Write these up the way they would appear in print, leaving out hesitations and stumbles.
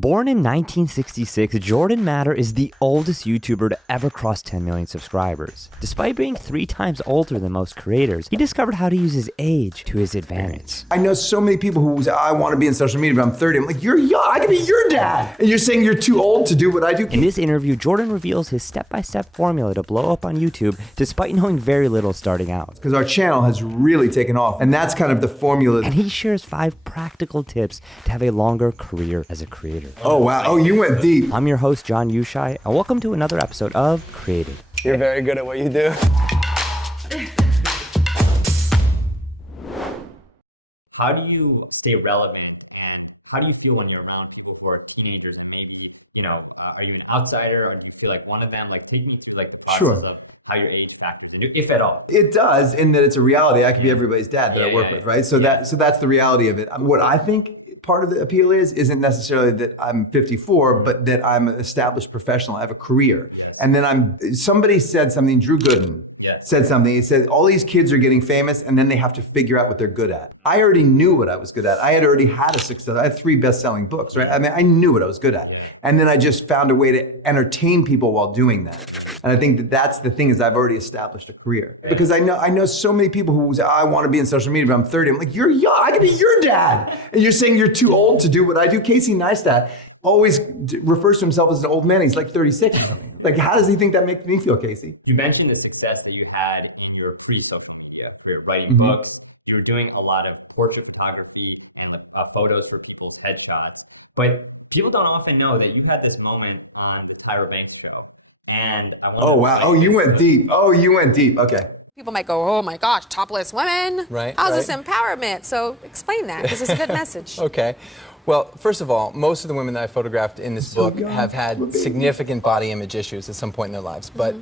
Born in 1966, Jordan Matter is the oldest YouTuber to ever cross 10 million subscribers. Despite being 3 times older than most creators, he discovered how to use his age to his advantage. I know so many people who say, I want to be in social media, but I'm 30. I'm like, you're young, I can be your dad. And you're saying you're too old to do what I do? In this interview, Jordan reveals his step-by-step formula to blow up on YouTube, despite knowing very little starting out. Because our channel has really taken off, and that's kind of the formula. And he shares 5 practical tips to have a longer career as a creator. Oh, wow. Oh, you went deep. I'm your host, John Youshaei, and welcome to another episode of Created. You're very good at what you do. How do you stay relevant, and how do you feel when you're around people who are teenagers and maybe, are you an outsider or do you feel like one of them? Like, take me through like the process of how your age factors in, if at all. It does, in that it's a reality. I could be everybody's dad that I work with, right? So that's the reality of it. What I think part of the appeal isn't necessarily that I'm 54, but that I'm an established professional. I have a career. Yes. And then somebody said something, Drew Gooden said something. He said, all these kids are getting famous and then they have to figure out what they're good at. I already knew what I was good at. I had already had a success. I had 3 best-selling books, right? I mean, I knew what I was good at. Yeah. And then I just found a way to entertain people while doing that. And I think that's the thing, is I've already established a career. Because I know so many people who say, I want to be in social media, but I'm 30. I'm like, you're young, I can be your dad. And you're saying you're too old to do what I do. Casey Neistat always refers to himself as an old man. He's like 36 or something. Like, how does he think that makes me feel, Casey? You mentioned the success that you had in your pre-social media career, writing books. You were doing a lot of portrait photography and photos for people's headshots. But people don't often know that you had this moment on the Tyra Banks show. And I Oh, wow. Oh, you went deep. Oh, you went deep. Okay. People might go, oh my gosh, topless women. Right. How's this empowerment? So explain that, because it's a good message. Okay. Well, first of all, most of the women that I photographed in this book have had significant body image issues at some point in their lives. But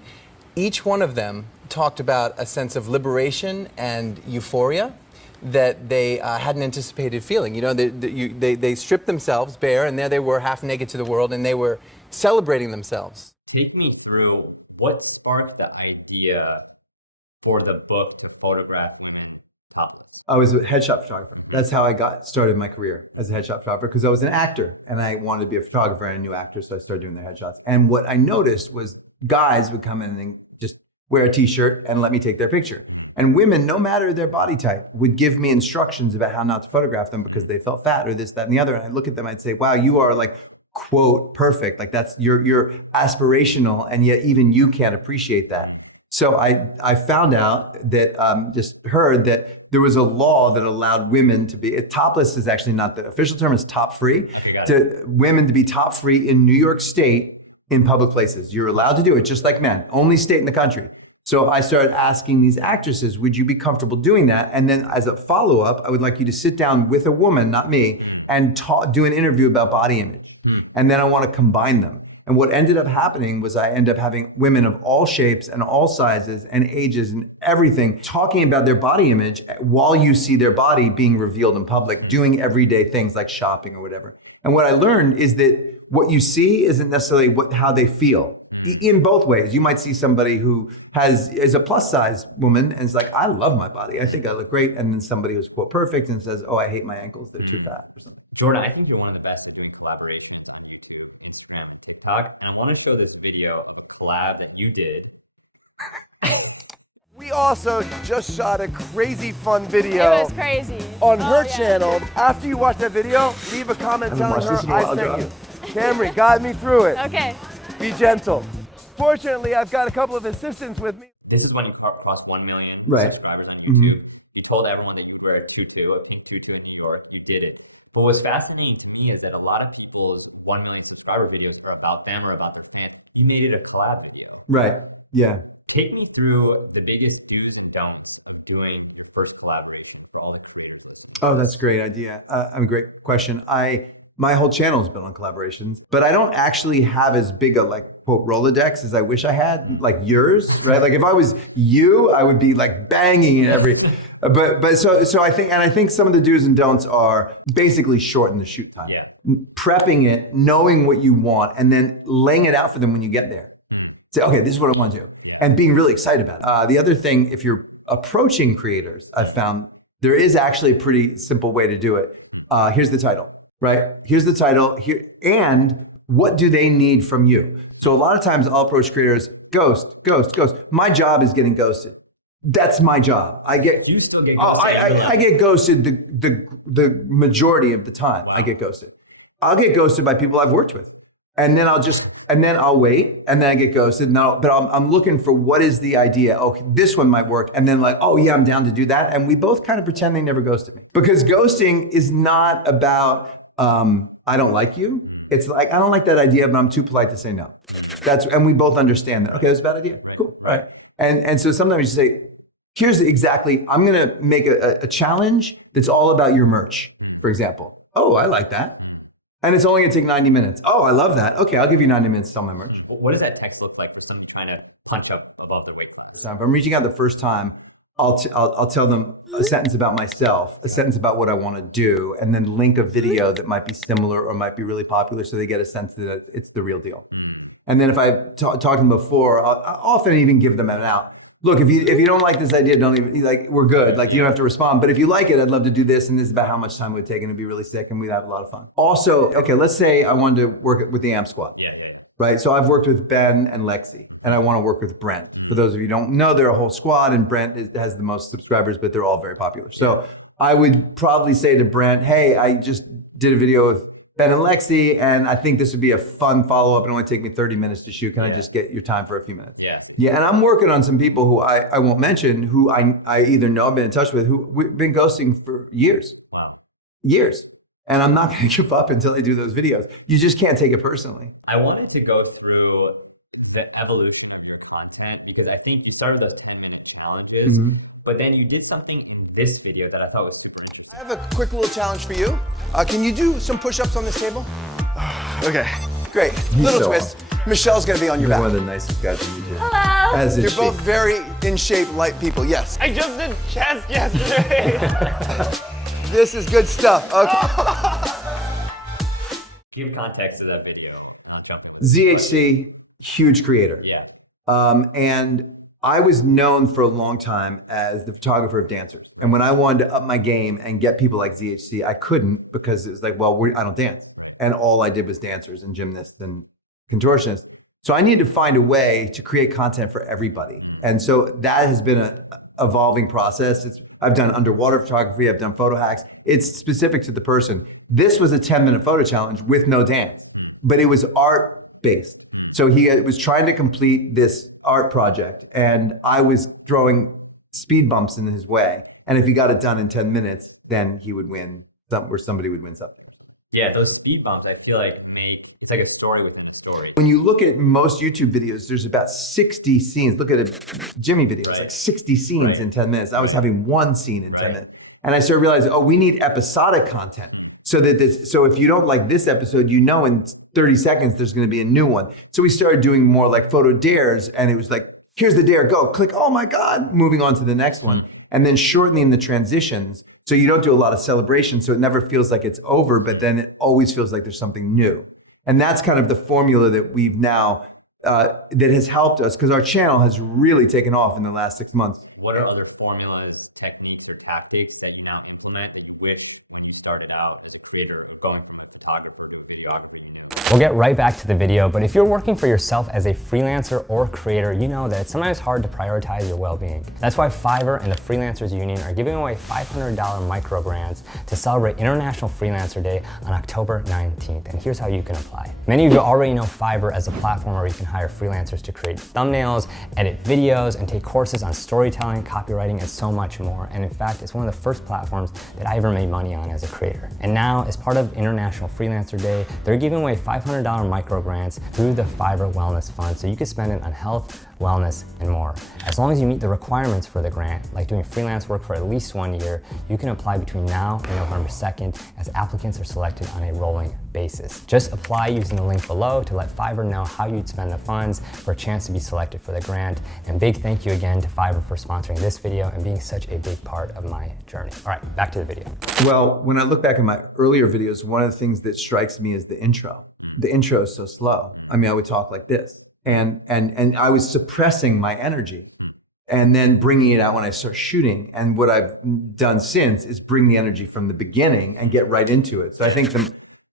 each one of them talked about a sense of liberation and euphoria that they hadn't anticipated feeling. You know, they stripped themselves bare, and there they were, half naked to the world, and they were celebrating themselves. Take me through what sparked the idea for the book to photograph women up. I was a headshot photographer. That's how I got started my career, as a headshot photographer, because I was an actor and I wanted to be a photographer and I knew actors, so I started doing their headshots. And what I noticed was guys would come in and just wear a t-shirt and let me take their picture. And women, no matter their body type, would give me instructions about how not to photograph them because they felt fat or this, that, and the other. And I'd look at them, I'd say, wow, you are like, quote, perfect. Like you're aspirational, and yet even you can't appreciate that. So I found out that, just heard that there was a law that allowed women to be, topless is actually not the official term, it's top free, women to be top free in New York State in public places. You're allowed to do it just like men, only state in the country. So I started asking these actresses, would you be comfortable doing that? And then as a follow-up, I would like you to sit down with a woman, not me, and do an interview about body image. And then I want to combine them. And what ended up happening was I ended up having women of all shapes and all sizes and ages and everything talking about their body image while you see their body being revealed in public, doing everyday things like shopping or whatever. And what I learned is that what you see isn't necessarily how they feel. In both ways. You might see somebody who is a plus size woman and is like, I love my body, I think I look great. And then somebody who's quote perfect and says, oh, I hate my ankles, they're too fat or something. Jordan, I think you're one of the best at doing collaboration. And I want to show this video collab that you did. We also just shot a crazy fun video. It was crazy. On her channel. After you watch that video, leave a comment telling her I sent you. Camry got me through it. Okay. Be gentle. Fortunately, I've got a couple of assistants with me. This is when you crossed 1 million subscribers on YouTube. Mm-hmm. You told everyone that you wear a tutu, a pink tutu in New York. You did it. What was fascinating to me is that a lot of people's 1 million subscriber videos are about them or about their fans. You made it a collab video. Right. Yeah. Take me through the biggest do's and don'ts doing first collaboration for all the. Oh, that's a great idea. A great question. My whole channel is built on collaborations, but I don't actually have as big a quote Rolodex as I wish I had, like yours, right? Like if I was you, I would be like banging in every. But so I think some of the do's and don'ts are basically shorten the shoot time. Yeah. Prepping it, knowing what you want, and then laying it out for them when you get there. Say, okay, this is what I want to do, and being really excited about it. The other thing, if you're approaching creators, I've found there is actually a pretty simple way to do it. Here's the title. right? Here's the title here, and what do they need from you? So a lot of times I'll approach creators, ghost. My job is getting ghosted. That's my job. You still get ghosted. I get ghosted the majority of the time. Wow. I get ghosted. I'll get ghosted by people I've worked with. And then I'll wait, and then I get ghosted. But I'm looking for what is the idea. Oh, this one might work. And then like, oh yeah, I'm down to do that. And we both kind of pretend they never ghosted me. Because ghosting is not about, I don't like you. It's like, I don't like that idea, but I'm too polite to say no. And we both understand that. Okay, that's a bad idea. Right. Cool, all right. And so sometimes you say, I'm gonna make a challenge that's all about your merch, for example. Oh, I like that. And it's only gonna take 90 minutes. Oh, I love that. Okay, I'll give you 90 minutes to sell my merch. What does that text look like for someone trying to punch up above the weight class? If I'm reaching out the first time, I'll tell them a sentence about myself, a sentence about what I want to do, and then link a video that might be similar or might be really popular, so they get a sense that it's the real deal. And then if I talked to them before, I'll often even give them an out. Look, if you don't like this idea, don't even, like, we're good. Like, you don't have to respond. But if you like it, I'd love to do this. And this is about how much time it would take, and it'd be really sick, and we'd have a lot of fun. Also, okay, let's say I wanted to work with the AMP squad. Yeah. Right? So I've worked with Ben and Lexi, and I want to work with Brent. For those of you who don't know, they're a whole squad, and Brent has the most subscribers, but they're all very popular. So I would probably say to Brent, hey, I just did a video with Ben and Lexi, and I think this would be a fun follow-up. It only take me 30 minutes to shoot. Can I just get your time for a few minutes? Yeah, and I'm working on some people who I won't mention, who I either know, I've been in touch with, who we've been ghosting for years. Wow. Years. And I'm not going to give up until I do those videos. You just can't take it personally. I wanted to go through the evolution of your content, because I think you started those 10-minute challenges, but then you did something in this video that I thought was super interesting. I have a quick little challenge for you. Can you do some push-ups on this table? Okay, great. Little twist. Michelle's gonna be on your back. You're one of the nicest guys on YouTube. Hello. As is You're she. both very in shape, light people. Yes. I just did chest yesterday. This is good stuff. Okay. Give context to that video. ZHC, huge creator. Yeah. And I was known for a long time as the photographer of dancers. And when I wanted to up my game and get people like ZHC, I couldn't, because it was like, well, I don't dance. And all I did was dancers and gymnasts and contortionists. So I needed to find a way to create content for everybody. And so that has been an evolving process. I've done underwater photography, I've done photo hacks. It's specific to the person. This was a 10-minute photo challenge with no dance, but it was art-based. So he was trying to complete this art project, and I was throwing speed bumps in his way. And if he got it done in 10 minutes, then he would win, or somebody would win something. Yeah, those speed bumps, I feel like it's like a story within a story. When you look at most YouTube videos, there's about 60 scenes. Look at a Jimmy video, it's like 60 scenes in 10 minutes. I was having one scene in 10 minutes. And I started realizing, we need episodic content. So if you don't like this episode, in 30 seconds, there's going to be a new one. So we started doing more like photo dares, and it was like, here's the dare, go, click, oh my God, moving on to the next one. And then shortening the transitions. So you don't do a lot of celebration, so it never feels like it's over, but then it always feels like there's something new. And that's kind of the formula that we've now, that has helped us, because our channel has really taken off in the last 6 months. What are other formulas, techniques, or tactics that you now implement that you wish you started out creator going from photographer to photographer? We'll get right back to the video, but if you're working for yourself as a freelancer or creator, you know that it's sometimes hard to prioritize your well-being. That's why Fiverr and the Freelancers Union are giving away $500 micro grants to celebrate International Freelancer Day on October 19th, and here's how you can apply. Many of you already know Fiverr as a platform where you can hire freelancers to create thumbnails, edit videos, and take courses on storytelling, copywriting, and so much more. And in fact, it's one of the first platforms that I ever made money on as a creator. And now, as part of International Freelancer Day, they're giving away $500 micro grants through the Fiverr Wellness Fund, so you can spend it on health, wellness, and more. As long as you meet the requirements for the grant, like doing freelance work for at least 1 year, you can apply between now and November 2nd, as applicants are selected on a rolling basis. Just apply using the link below to let Fiverr know how you'd spend the funds for a chance to be selected for the grant. And big thank you again to Fiverr for sponsoring this video and being such a big part of my journey. All right, back to the video. Well, when I look back at my earlier videos, one of the things that strikes me is the intro. The intro is so slow. I mean, I would talk like this, and I was suppressing my energy and then bringing it out when I start shooting. And what I've done since is bring the energy from the beginning and get right into it. So I think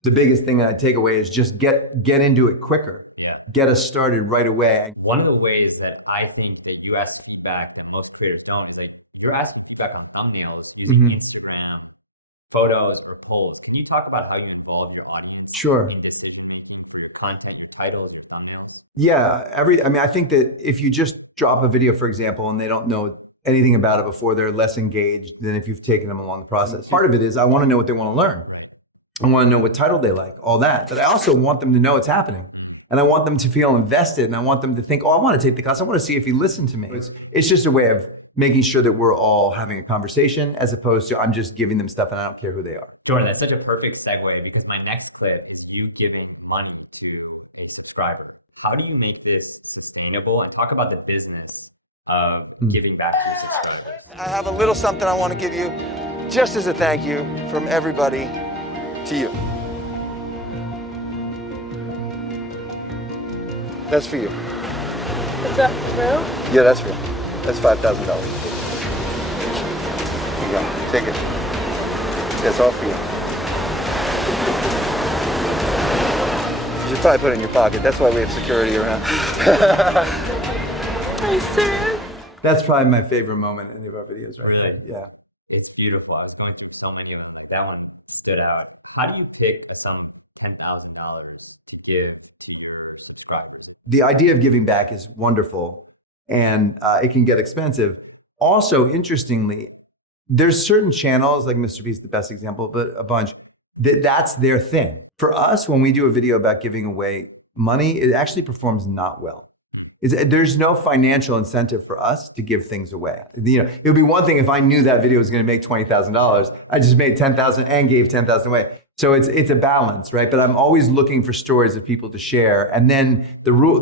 the biggest thing that I take away is just get into it quicker. Yeah. Get us started right away. One of the ways that I think that you ask feedback that most creators don't is like you're asking feedback on thumbnails using Instagram, photos, or polls. Can you talk about how you involve your audience in decision making for your content, your titles, your thumbnails? Yeah, I think that if you just drop a video, for example, and they don't know anything about it before, they're less engaged than if you've taken them along the process. Part of it is I want to know what they want to learn. Right. I want to know what title they like, all that. But I also want them to know it's happening. And I want them to feel invested. And I want them to think, oh, I want to take the class. I want to see if he listened to me. It's just a way of making sure that we're all having a conversation as opposed to I'm just giving them stuff and I don't care who they are. Jordan, that's such a perfect segue because my next clip is you giving money to subscribers. How do you make this sustainable and talk about the business of giving back to your subscribers? I have a little something I want to give you just as a thank you from everybody to you. That's for you. Is that real? Yeah, that's real. That's $5,000. Here you go. Take it. That's all for you. You should probably put it in your pocket. That's why we have security around. Are you serious? That's probably my favorite moment in any of our videos, right? Really? Yeah. It's beautiful. I was going through so many of them. That one stood out. How do you pick a sum of $10,000 to give your subscribers? The idea of giving back is wonderful and it can get expensive. Also, interestingly, there's certain channels, like Mr. Beast, the best example, but a bunch, that's their thing. For us, when we do a video about giving away money, it actually performs not well. There's no financial incentive for us to give things away. It would be one thing if I knew that video was going to make $20,000. I just made $10,000 and gave $10,000 away. So it's a balance, right? But I'm always looking for stories of people to share. And then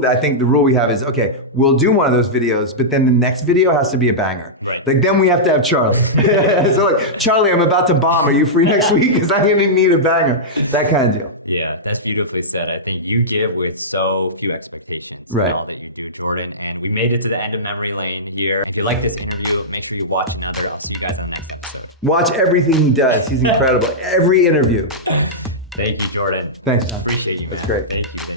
I think the rule we have is, okay, we'll do one of those videos, but then the next video has to be a banger. Right. Like then we have to have Charli. So like, Charli, I'm about to bomb. Are you free next week? Because I'm going to need a banger. That kind of deal. Yeah, that's beautifully said. I think you give with so few expectations. Right. Jordan, and we made it to the end of memory lane here. If you like this interview, make sure you watch another. I'll see you guys on next episode. Watch everything he does. He's incredible. Every interview. Thank you, Jordan. Thanks, John. Appreciate you. That's man. great. Thank you.